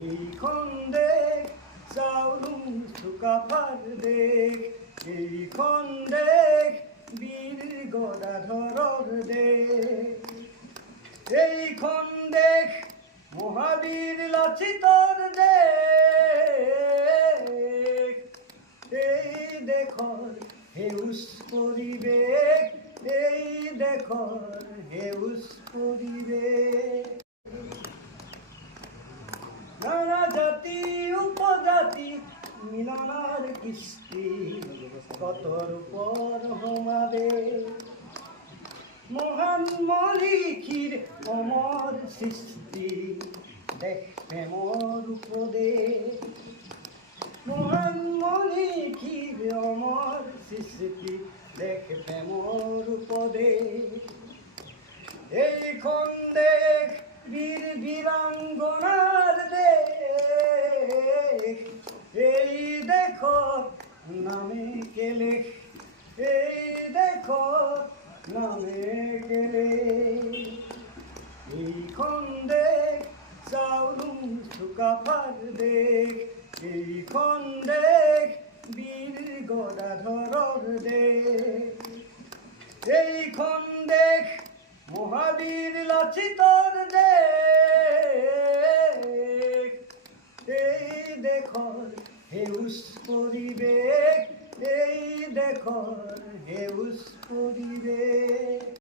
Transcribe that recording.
এইখন দেখ চাউলুং চুকাফাৰ দেশ, এইখন দেশ বীৰ গদাধৰৰ দেশ, এইখন দেশ মহাবীৰ লাচিতৰ দেশ। এই দেশৰ সেউজ পৰিৱেশ, এই দেশৰ সেউজ পৰিৱেশ। নানা জাতি উপজাতি মিলনৰ কৃষ্টি, কতৰ ওপৰ সমাৱেশ। মহান মনীষীৰ অমৰ সৃষ্টি, দেশ প্ৰেমৰ উপদেশ। মহান মনীষীৰ অমৰ সৃষ্টি, দেশ প্ৰেমৰ উপদেশ। এইখন দেশ বীৰ বীৰাংগনাৰ দেশ, এই দেশত নামে কেলেশ, এই দেশত নামে কেলেশ। এইখন দেশ চাউলুং চুকাফাৰ দেশ, এইখন দেশ বীৰ গদাধৰৰ দেশ, এইখন দেশ মহাবীৰ লাচিতৰ দেশ। এই দেশৰ সেউজ পৰিৱেশ, এই দেশৰ সেউজ পৰিৱেশ।